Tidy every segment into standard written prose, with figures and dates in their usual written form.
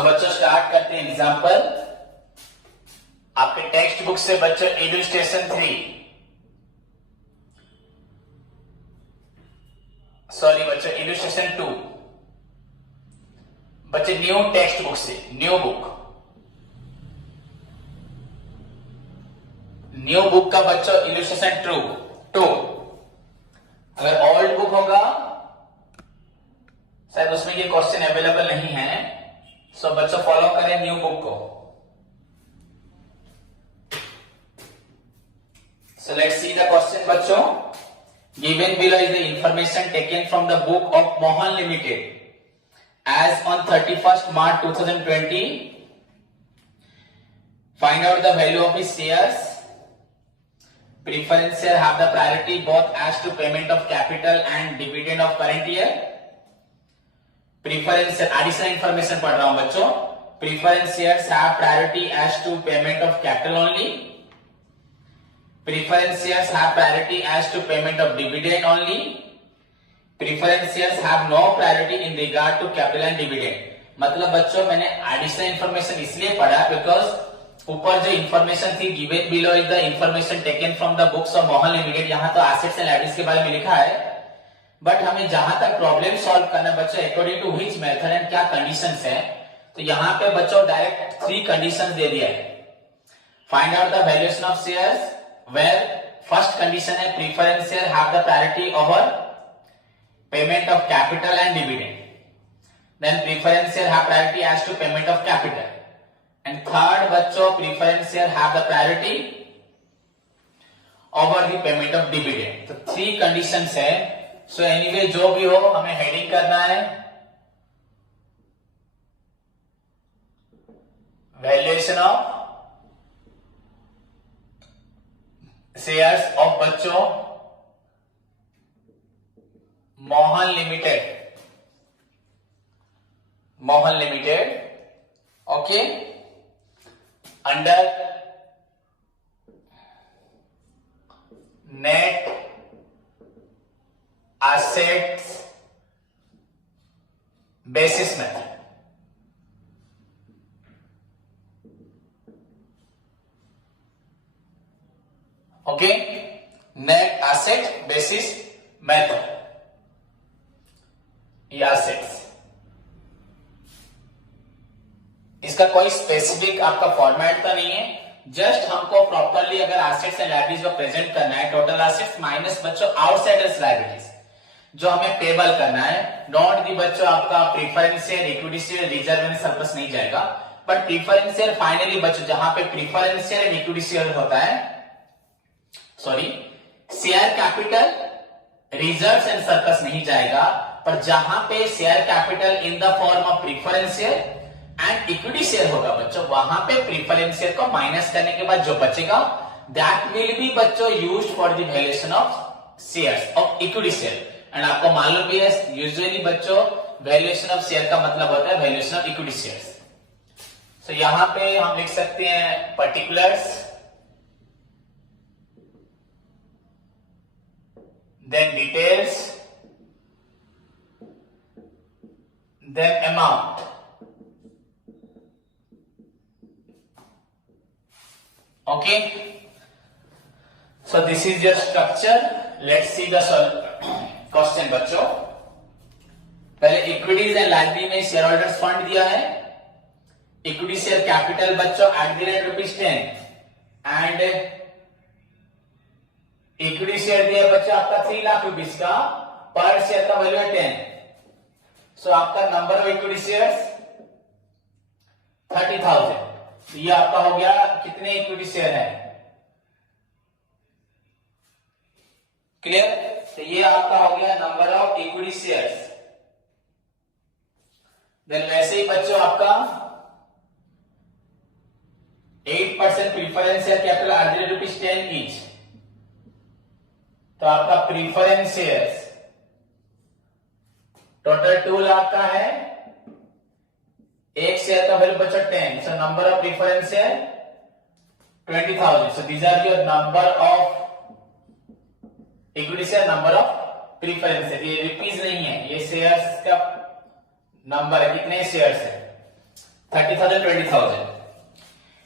सो बच्चों स्टार्ट करते हैं एग्जाम्पल आपके टेक्स्ट बुक से बच्चों इलस्ट्रेशन 3 सॉरी बच्चों इलस्ट्रेशन 2 बच्चे न्यू टेक्स्ट बुक से न्यू बुक का बच्चों इलस्ट्रेशन 2 अगर ओल्ड बुक होगा शायद उसमें ये क्वेश्चन अवेलेबल नहीं है। सो बच्चों फॉलो करें न्यू बुक को। So let's see the question बच्चों। Given below is the information taken from the book of Mohan Limited as on 31st March 2020. Find out the value of his shares. Preference share have the priority both as to payment of capital and dividend of current year. Preference share additional information पढ़ रहा हूं बच्चों। Preference shares have priority as to payment of capital only. Preference shares have priority as to payment of dividend only. Preference shares have no priority in regard to capital and dividend. मतलब बच्चों मैंने additional information इसलिए पढ़ा because ऊपर जो information थी given below is the information taken from the books of Mohan Limited, यहाँ तो assets and liabilities के बारे में लिखा है, बट हमें जहां तक प्रॉब्लम सॉल्व करना बच्चों according to which method and क्या कंडीशंस है, तो यहां पे बच्चों डायरेक्ट 3 कंडीशंस दे दिया है। Find out the valuation of shares where first condition है preference share have the priority over payment of capital and dividend, then preference share have priority as to payment of capital, and third बच्चों preference share have the priority over the payment of dividend. तो 3 conditions है। So anyway जो भी हो हमें heading करना है valuation of shares of बच्चों Mohan limited okay under net assets basis method। Okay net asset basis method, ये एसेट्स इसका कोई स्पेसिफिक आपका फॉर्मेट तो नहीं है, जस्ट हमको प्रॉपरली अगर एसेट्स एंड लायबिलिटीज को प्रेजेंट करना है टोटल एसेट्स माइनस बच्चों आउटसाइडर्स लायबिलिटीज जो हमें पेबल करना है। नॉट दी बच्चों आपका preference share equity share reserve and surplus नहीं जाएगा, बट प्रीफरेंस शेयर फाइनली बच्चों जहां पे preference share and equity share होता है, sorry share capital reserves and surplus नहीं जाएगा, पर जहां पे share capital in the form of preference share and equity share होगा बच्चों, वहां पे प्रीफरेंस शेयर को माइनस करने के बाद जो बचेगा दैट विल बी बच्चों used for the valuation of shares of equity share. And आपको मालूम भी है यूजुअली बच्चों वैल्यूएशन ऑफ शेयर का मतलब होता है valuation of equity shares. So यहां पे हम लिख सकते हैं particulars, then details, then amount. Okay so this is your structure. Let's see the question बच्चों। पहले इक्विटीज एंड लायबिलिटी में शेयर होल्डर्स फंड दिया है, इक्विटी शेयर कैपिटल बच्चों at the rate ₹10 and equity share दिया बच्चों आपका 3 लाख रुपीस का, पर शेयर का वैल्यू है 10। सो आपका नंबर ऑफ इक्विटी शेयर्स 30,000। ये आपका हो गया कितने इक्विटी शेयर है, क्लियर। तो ये आपका हो गया number of equity shares. Then वैसे ही बच्चों आपका 8% preference share capital at the rate ₹10 each, तो आपका प्रीफरेंस शेयर्स टोटल 2 लाख का है, एक शेयर का वैल्यू बचा 10। So number of preference share 20,000। So these are your number of equity share, number of preference share. ये रुपीज नहीं है, ये शेयर्स का नंबर है, कितने शेयर्स है। 30,000 20,000.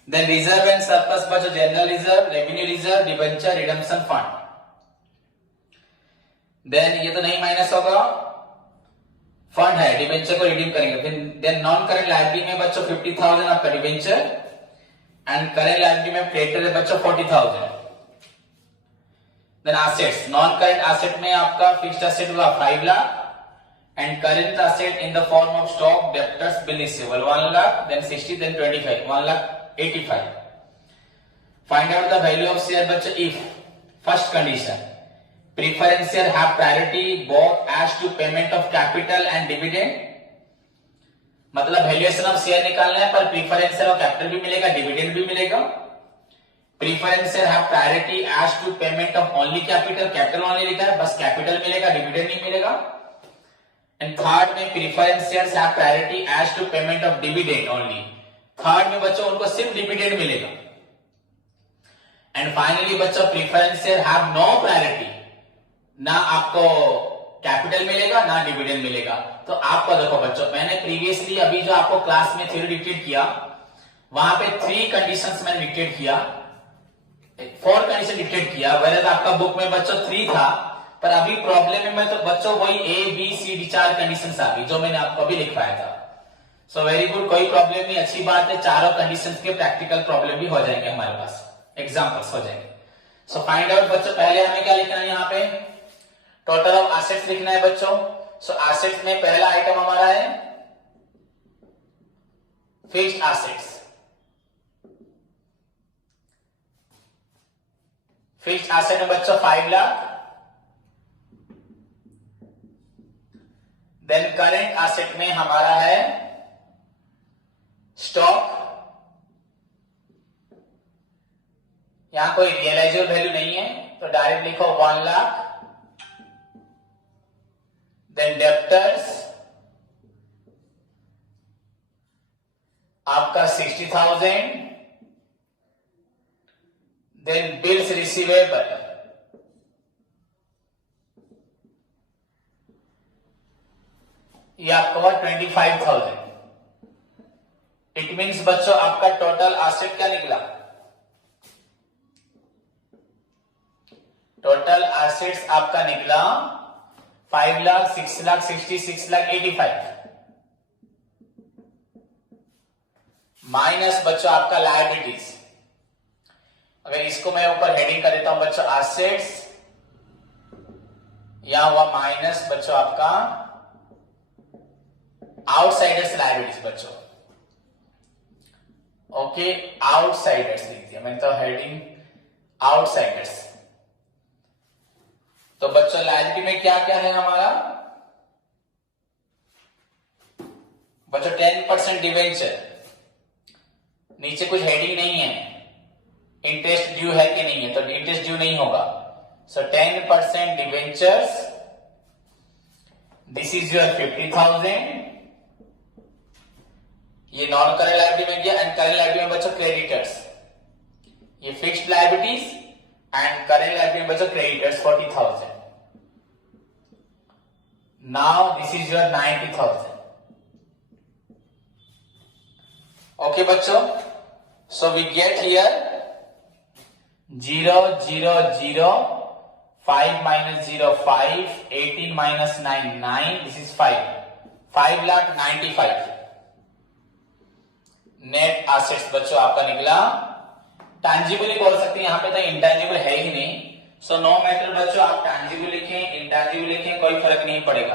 देन रिजर्व एंड सरप्लस बचो general reserve, revenue reserve, debenture, redemption fund. Then ये तो नहीं माइनस होगा, फंड है, डिबेंचर को रिडीम करेंगे. फिर देन नॉन करेंट लायबिलिटी में बच्चों 50,000 आपका डिबेंचर एंड करेंट लायबिलिटी में क्रेडिटर है बच्चों 40,000. Then assets, non current asset में आपका फिक्स्ड एसेट हुआ 5 lakh and current asset in the form of stock, debtors, bill receivable 1 lakh, then 60, then 25, 1,85,000. Find out the value of share बच्चों if first condition preference share have priority both as to payment of capital and dividend. मतलब valuation of share निकालना है पर preference share और capital भी मिलेगा, dividend भी मिलेगा. Preference share have priority as to payment of only capital, capital only लिखा है, बस कैपिटल मिलेगा, डिविडेंड नहीं मिलेगा. एंड थर्ड में preference shares have priority as to payment of dividend only. Third में बच्चों उनको सिर्फ डिविडेंड मिलेगा. एंड फाइनली बच्चों preference share have no priority, ना आपको कैपिटल मिलेगा ना डिविडेंड मिलेगा. तो आपको देखो बच्चों, मैंने प्रीवियसली अभी जो आपको क्लास में थ्योरी डिक्टेट किया वहां पे 3 कंडीशंस मैंने डिक्टेट किया, 4 कंडीशन डिक्टेट किया, वैसे आपका बुक में बच्चों 3 था, पर अभी प्रॉब्लम में तो बच्चों वही A B C D 4 conditions आ गई जो मैंने आपको अभी लिखवाया था. सो वेरी गुड, कोई प्रॉब्लम नहीं, अच्छी बात है. चारों कंडीशंस के प्रैक्टिकल प्रॉब्लम भी हो जाएंगे हमारे पास, एग्जांपल्स हो जाएंगे. सो फाइंड आउट बच्चों, पहले हमें क्या लिखना है, यहाँ पे टोटल ऑफ एसेट्स लिखना है बच्चों. सो एसेट्स में पहला आइटम हमारा है फिक्स्ड एसेट्स. फिक्स्ड एसेट में बच्चों 5 लाख. देन करेंट एसेट में हमारा है स्टॉक. यहां कोई रियलाइजेबल वैल्यू नहीं है तो डायरेक्ट लिखो 1 लाख. देन डेब्टर्स आपका 60,000. देन बिल्स रिसीवेबल ये आपका 25,000. इट मीन्स बच्चों आपका टोटल एसेट क्या निकला, टोटल एसेट्स आपका निकला 5 लाख, 6 लाख 60, 6 लाख 85 माइनस बच्चों आपका लायबिलिटीज. अगर इसको मैं ऊपर हेडिंग कर देता हूं बच्चों एसेट्स, यहां हुआ माइनस बच्चों आपका आउटसाइडर्स लायबिलिटीज बच्चों. ओके, आउटसाइडर्स लिख दिया मैंने तो हेडिंग आउटसाइडर्स. तो बच्चों लायबिलिटी में क्या क्या है हमारा बच्चों 10% डिवेंचर, नीचे कुछ हेडिंग नहीं है, इंटरेस्ट ड्यू है कि नहीं है, तो इंटरेस्ट ड्यू नहीं होगा. सो 10% डिवेंचर्स, दिस इज योर 50,000. ये नॉन करेंट लायबिलिटी में गया. एंड करेंट लायबिलिटी में बच्चों क्रेडिटर्स, ये fixed liabilities and current liability में बच्चों creditors 40,000. Now this is your 90,000. Okay बच्चों, so we get here 0 0 0 5 minus 0 5 18 minus 9 9. This is 5 lakh 95. Net assets बच्चों आपका निकला. टैंजिबल ही बोल सकते हैं, यहां पे तो इंटैंजिबल है ही नहीं. सो नो मैटर बच्चों, आप टैंजिबल लिखें इंटैंजिबल लिखें कोई फर्क नहीं पड़ेगा.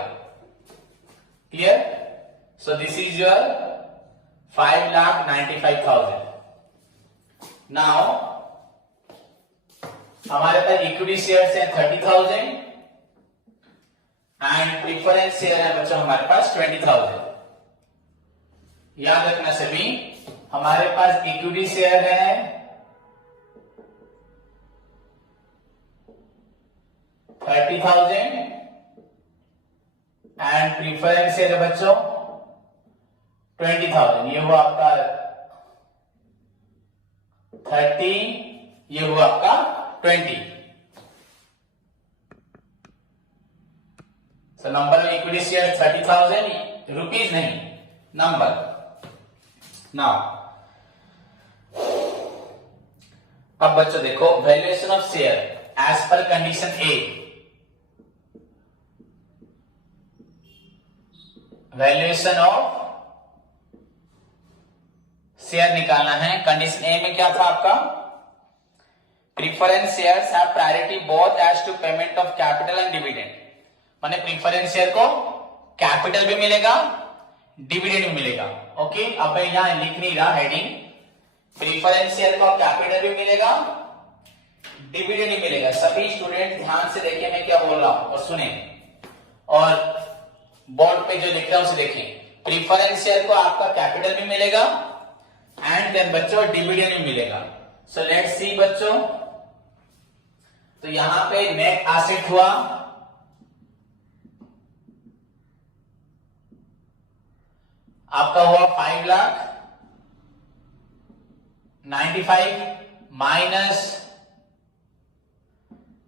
Clear? So this is your 5,95,000. Now हमारे पास इक्विटी शेयर्स है 30,000 एंड प्रीफरेंस शेयर है बच्चों हमारे पास 20,000. याद रखना सभी, हमारे पास इक्विटी शेयर है 30,000 एंड प्रीफरेंस शेयर है बच्चों 20,000. ये हुआ आपका 30, ये हुआ आपका 20. Number of equity share 30,000 rupees नहीं, नंबर. नाउ अब बच्चों देखो, valuation of share as per condition A, valuation of share निकालना है। कंडीशन ए में क्या था आपका, preference shares have priority both as to payment of capital and dividend. माने प्रीफरेंस शेयर को कैपिटल भी मिलेगा, डिविडेंड भी मिलेगा। ओके, अब मैं यहां लिख नहीं रहा हेडिंग, प्रीफरेंस शेयर को कैपिटल भी मिलेगा, डिविडेंड भी मिलेगा। सभी स्टूडेंट ध्यान से देखिए मैं क्या बोल रहा हूं और सुने, और बोर्ड पे जो लिख रहा हूं उसे देखें। प्रीफरेंस शेयर को आपका कैपिटल भी मिलेगा एंड देन बच्चों डिविडेंड भी मिलेगा। सो लेट्स सी बच्चों, तो यहां पे नेट एसेट हुआ आपका, हुआ 5,95,000 माइनस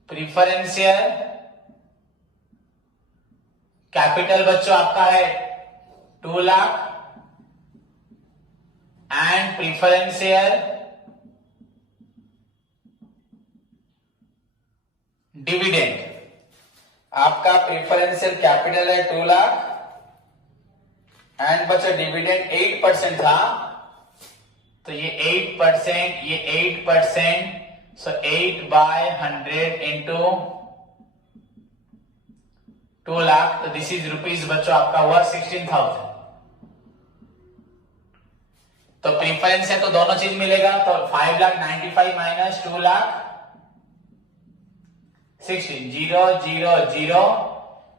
प्रीफरेंस शेयर कैपिटल बच्चों आपका है 2 lakh and preference share dividend आपका, प्रीफरेंस शेयर कैपिटल है 2 लाख एंड बच्चों डिविडेंड 8% था, तो ये 8%, ये 8%, सो 8/100 इंटू 2 लाख, तो दिस इज रुपीज बच्चों आपका हुआ 16,000। तो प्रीफरेंस है तो दोनों चीज मिलेगा, तो 5,95,000 माइनस 2 लाख 16, 0 0 0,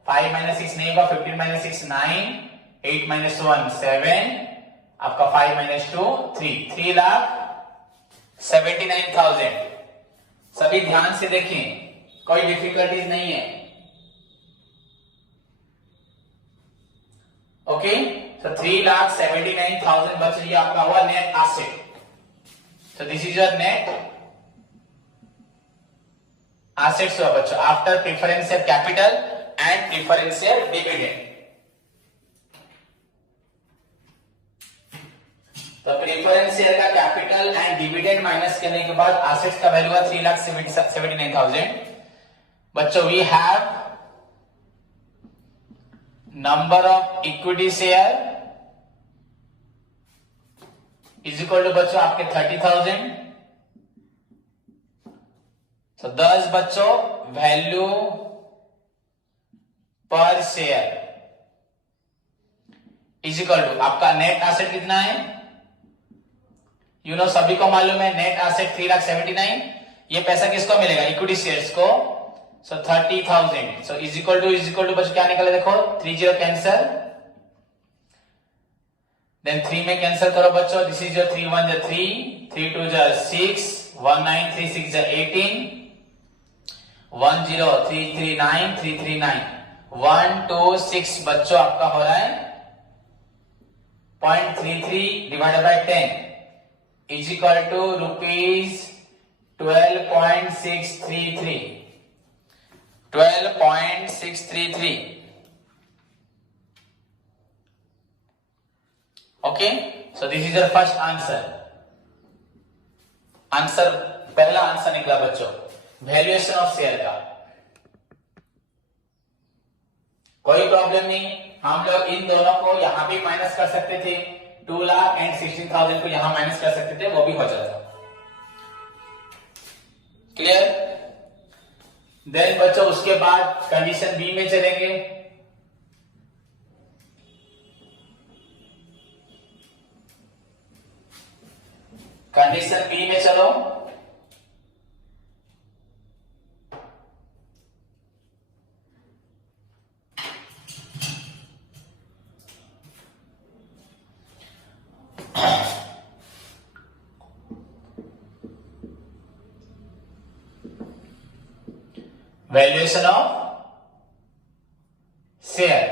5 माइनस 6 नहीं होगा, 15 माइनस 6 9, 8 माइनस 1 7, आपका 5 माइनस 2 3, 3,79,000। सभी ध्यान से देखें, कोई डिफिकल्टीज नहीं है। ओके, तो 3,79,000 बच रही आपका हुआ net asset. So this is your net assets हुआ बच्चों after preference share capital and preference share dividend. तो प्रीफरेंस शेयर का कैपिटल एंड डिविडेंड माइनस करने के बाद एसेट्स का वैल्यू है 3,79,000 बच्चों। We have number of equity share is equal to बच्चों आपके 30,000। तो 10 बच्चों value per share is equal to आपका नेट एसेट कितना है, सभी को मालूम है नेट एसेट 3,79,000। ये पैसा किसको मिलेगा, इक्विटी शेयर्स को। सो 30,000, सो इज इक्वल टू बच्चों क्या निकले देखो, 30 कैंसर, देन 3 में कैंसर करो बच्चों, दिस इज योर 3 1 जा 3, 3 2 जा 6, 1 9 3 6 जा 18, 1 0 3 3 9 3 3 9, 1 2 6 बच्चों आपका हो रहा है 0.33 divided by 10 is equal to rupees 12.633, 12.633। Okay, so this is your first answer. पहला आंसर निकला बच्चों वैल्यूएशन ऑफ शेयर का। कोई प्रॉब्लम नहीं, हम लोग इन दोनों को यहां भी माइनस कर सकते थे, 2 लाख एंड 16,000 को यहां माइनस कर सकते थे, वो भी हो जाता। क्लियर? देन बच्चों उसके बाद कंडीशन बी में चलेंगे। कंडीशन बी में चलो। वैल्यूएशन ऑफ शेयर,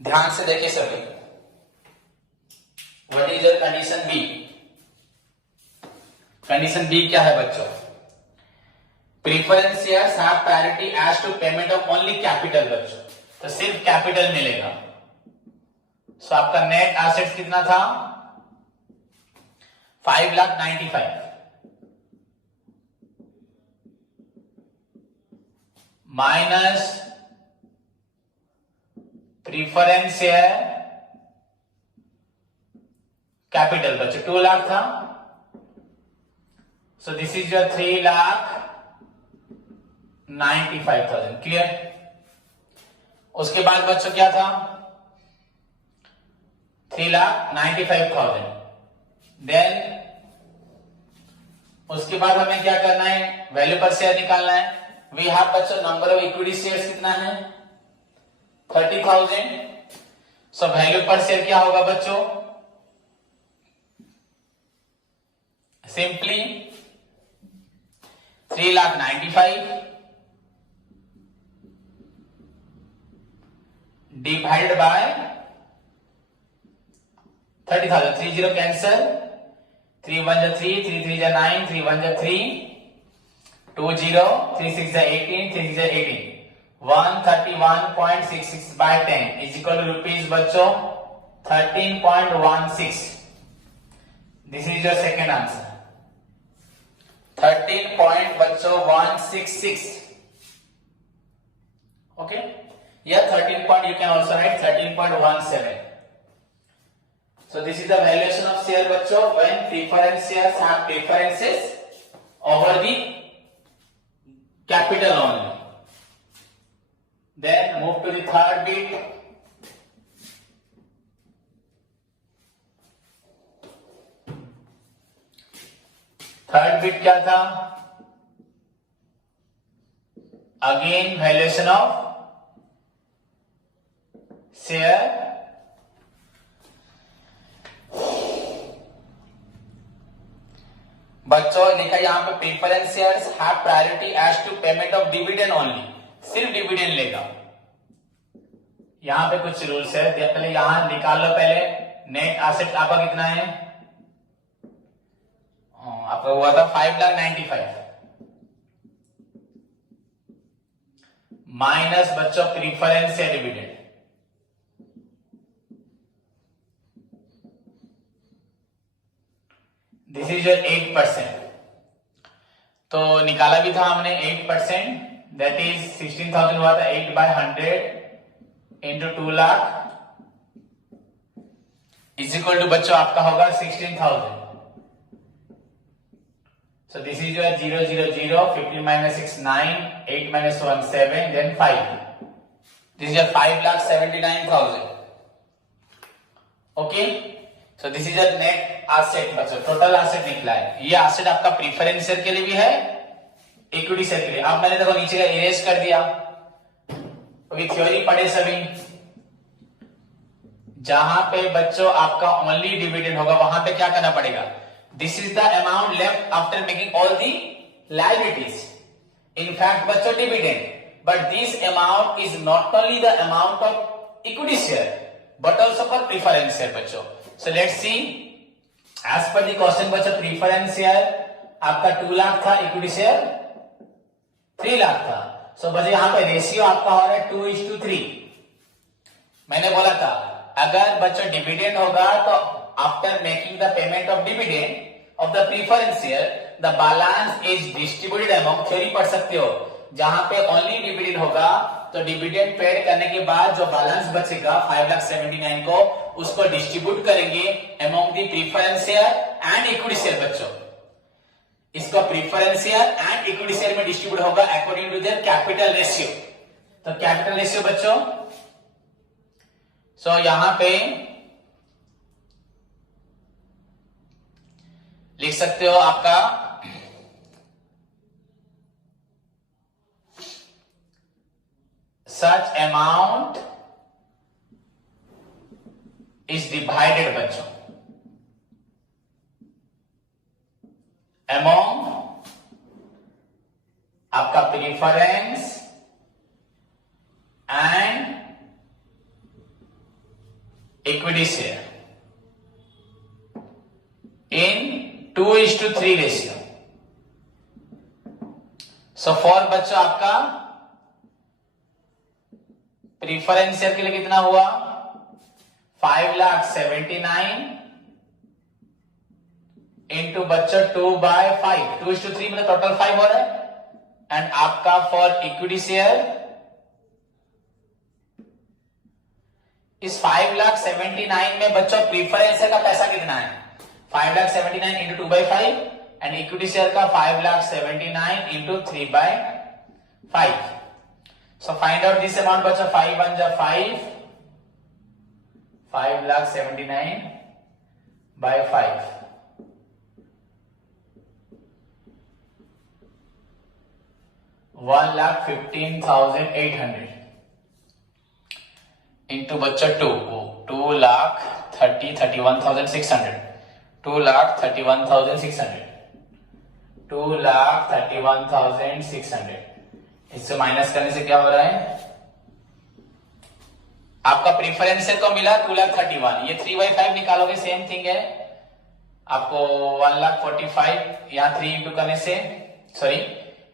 ध्यान से देखिए सभी। What is your condition B? Condition B क्या है बच्चों? Preference shares have priority as to payment of only capital बच्चों, तो सिर्फ कैपिटल मिलेगा। सो आपका नेट एसेट्स कितना था 5,95,000 माइनस प्रीफरेंस शेयर कैपिटल बच्चों 2 लाख था। सो दिस इज योर 3,95,000 क्लियर। उसके बाद बच्चों क्या था 3,95,000 देन उसके बाद हमें क्या करना है वैल्यू पर शेयर निकालना है। वी हैव बच्चों नंबर ऑफ इक्विटी शेयर्स कितना है 30,000। सो वैल्यू पर शेयर क्या होगा बच्चों simply 3,95,000 divided by 30,000 30 cancel 3 1 3 3 3 9 3 1 3 2 0 3 6 18 3 6 18 131.66 by 10 is equal to rupees बच्चों 13.16। This is your second answer 13.166 okay या 13 point you can also write 13.17। So this is the valuation of share बच्चों when preference shares have preferences over the capital only। Then move to the third bit। Third bit क्या था again valuation of share बच्चों लिखा यहां पे preference shares have priority as to payment of dividend only सिर्फ dividend लेगा। यहां पे कुछ रूल्स है पहले यहां निकाल लो पहले नेट एसेट आपका कितना है आपका हुआ था 5,95,000 माइनस बच्चों प्रीफरेंस या डिविडेंड दिस इज योर 8%। तो निकाला भी था हमने 8% दैट इज 16,000 हुआ था 8/100 into 2 lakh is equal to बच्चों आपका होगा 16,000। So this is your 0 0 0 15 minus 6 9 8 minus 1 7 then 5 this is your 5,79,000 okay। So this is your net asset बच्चों टोटल एसेट निकला है। ये एसेट आपका प्रीफरेंस शेयर के लिए भी है इक्विटी शेयर के लिए। अब मैंने देखो नीचे का इरेज कर दिया क्योंकि थ्योरी पढ़े सभी जहां पे बच्चों आपका ओनली डिविडेंड होगा वहां पे क्या करना पड़ेगा This is the amount left after making all the liabilities. In fact, बच्चों dividend. But this amount is not only the amount of equity share, but also for preference share बच्चों। So let's see. As per the question बच्चों preference share आपका 2 लाख था equity share 3 lakh था। So बच्चों यहाँ पे ratio आपका हो रहा है 2:3। मैंने बोला था अगर बच्चों डिविडेंड होगा तो after making the payment of dividend of the preference share the balance is distributed among theory पढ़ सकते हो जहां पे only dividend होगा तो डिविडेंड पेड करने के बाद जो बैलेंस बचेगा 5,79,000 को उसको डिस्ट्रीब्यूट करेंगे among the preference share and equity share बच्चों। इसको preference share and equity share में डिस्ट्रीब्यूट होगा according to their capital ratio. तो कैपिटल रेशियो बच्चों सो यहां पे लिख सकते हो आपका सच अमाउंट इज डिवाइडेड बच्चों अमॉन्ग आपका preference and equity share in 2:3 ratio. So for बच्चों आपका प्रीफरेंस शेयर के लिए कितना हुआ 5,79,000 इंटू बच्चों 2/5, 2:3 मतलब टोटल 5 हो रहा है। एंड आपका फॉर इक्विटी शेयर इस 5,79,000 में बच्चों प्रीफरेंस का पैसा कितना है? 5,79,000 इंटू 2/5 एंड इक्विटी शेयर का 5,79,000 into 3/5। So find out this amount बच्चों। 5 1 जा 5, 5,79,000/5 1,15,800 इंटू बच्चा 2,31,600 2,31,600 इससे माइनस करने से क्या हो रहा है? आपका प्रीफरेंस को मिला 2,31,000, ये 3/5 निकालोगे सेम थिंग है। आपको 1,45,000 यहाँ 3 इंटू करने से सॉरी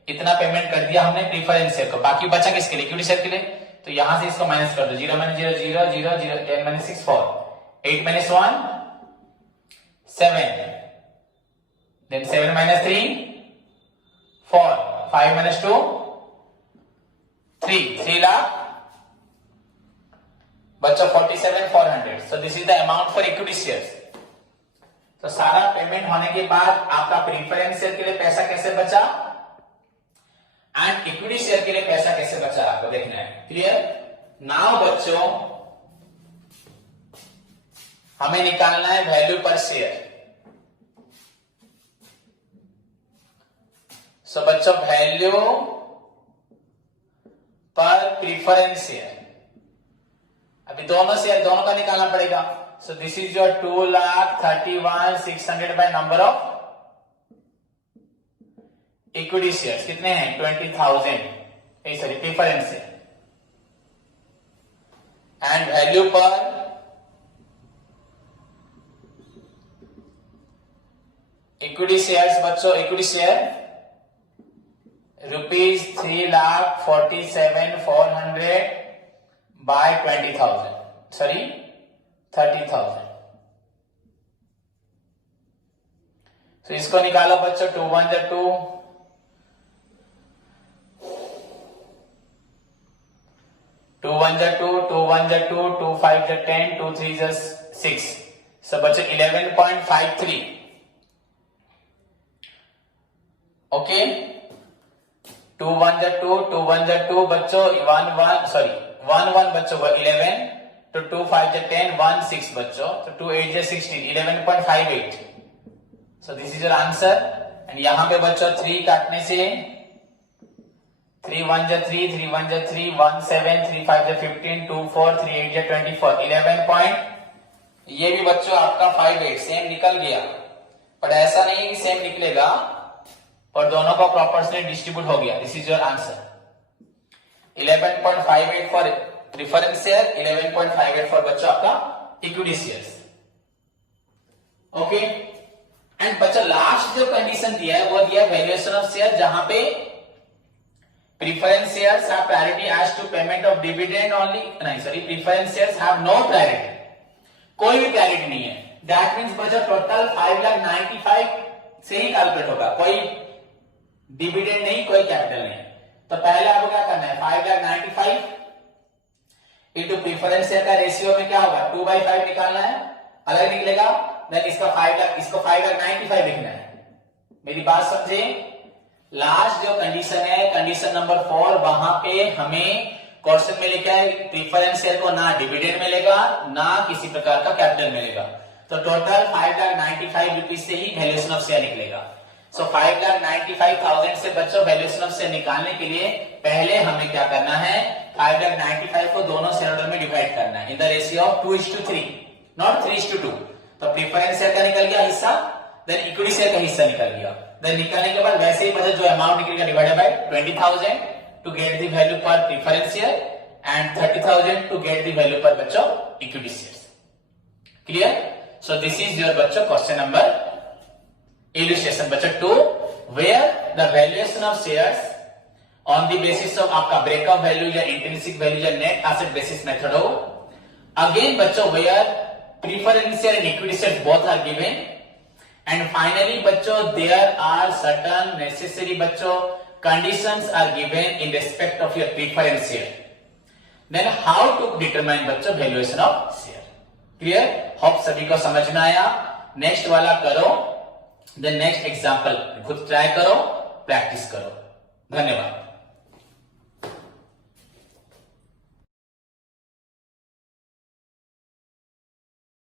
इतना पेमेंट कर दिया हमने प्रीफरेंस शेयर को। बाकी बचा किसके लिए? इक्विटी शेयर के लिए। तो यहां से इसको माइनस कर दो। 0 - 0 0 0 0 10 - 6 4 8 - 1 7 then 7 - 3 4 5 - 2 3 lakh बच्चों 47,400। सो this is the amount for equity shares. तो सारा पेमेंट होने के बाद आपका प्रीफरेंस शेयर के लिए पैसा कैसे बचा एंड इक्विटी शेयर के लिए पैसा कैसे बचा आपको देखना है। क्लियर? नाउ बच्चों हमें निकालना है वैल्यू पर शेयर। सो बच्चों वैल्यू पर प्रीफरेंस शेयर, अभी दोनों का निकालना पड़ेगा। सो this is your 2,31,600 by number of equity shares कितने हैं? 20,000 सॉरी प्रीफरेंस है। एंड वैल्यू पर इक्विटी शेयर्स बच्चों इक्विटी शेयर ₹3,47,400 बाय 20,000 सॉरी 30,000। तो इसको निकालो बच्चों। 2 1 जा 2 2 1 जा 2 2 1 जा 2 2 5 जा 10 2 3 जा 6। सो बच्चों 11.53 ओके। 2 1 जा 2 2 1 जा 2 बच्चों 1 1 सॉरी 1 1 बच्चों 11 तो 2 5 जा 10 1 6 बच्चों तो 2 8 जा 16 11.58। सो this is your answer. And यहां पे बच्चों 3 काटने से 3 1 जा 3 3 1 जा 3 1 7 3 5 जा 15 2 4 3 8 जा 24 11 पॉइंट। ये भी बच्चों आपका 58 सेम निकल गया, पर ऐसा नहीं कि सेम निकलेगा और दोनों का प्रोपोर्शनल डिस्ट्रीब्यूट हो गया। This is your answer. 11.58 for preference share, 11.58 for बच्चों आपका इक्विटी शेयर्स। ओके। एंड बच्चों लास्ट जो कंडीशन दिया है वो दिया वैल्यूएशन ऑफ शेयर, जहां पे preference shares have priority as to payment of dividend only, नहीं sorry preference shares have no priority, कोई भी प्रायोरिटी नहीं है। दैट मींस बच्चों टोटल 5,95,000 से ही कैलकुलेट होगा, कोई डिविडेंड नहीं, कोई कैपिटल नहीं। तो पहले आपको क्या करना है? 5,95,000 इंटू प्रीफरेंस शेयर का रेशियो में क्या होगा? 2/5 निकालना है। अगर निकलेगा देन इसको 5,95,000 लिखना है। मेरी बात समझे? लास्ट जो कंडीशन है कंडीशन नंबर 4, वहां पे हमें क्वेश्चन में लिखा है प्रीफरेंस शेयर को ना डिविडेंड मिलेगा ना किसी प्रकार का कैपिटल मिलेगा। तो टोटल 5,95,000 रुपीज से ही वैल्यूएशन ऑफ शेयर निकलेगा। सो 5,95,000 से बच्चों वैल्यूएशन ऑफ शेयर निकालने के लिए पहले हमें क्या करना है? 5,95,000 को दोनों शेयर होल्डर में डिवाइड करना है in the ratio of 2:3 not 3:2। तो प्रीफरेंस शेयर का निकल गया हिस्सा, देन इक्विटी शेयर का हिस्सा निकल गया। देन निकलने के बाद वैसे ही बच्चों जो अमाउंट निकलेगा divided by 20,000 to get the value per preference share and 30,000 to get the value per बच्चों equity shares. Clear? So this is your बच्चों क्वेश्चन नंबर illustration बच्चों 2, where the valuation of shares on the basis of आपका breakup value या intrinsic value या net asset basis method हो, Again बच्चों where preferential and equity shares both are given, and finally बच्चों there are certain necessary बच्चों conditions are given in respect of your preferential. Then how to determine बच्चों valuation of share? Clear? Hope सभी को समझ में आया. Next वाला करो, देन नेक्स्ट एग्जाम्पल खुद ट्राई करो, प्रैक्टिस करो. धन्यवाद.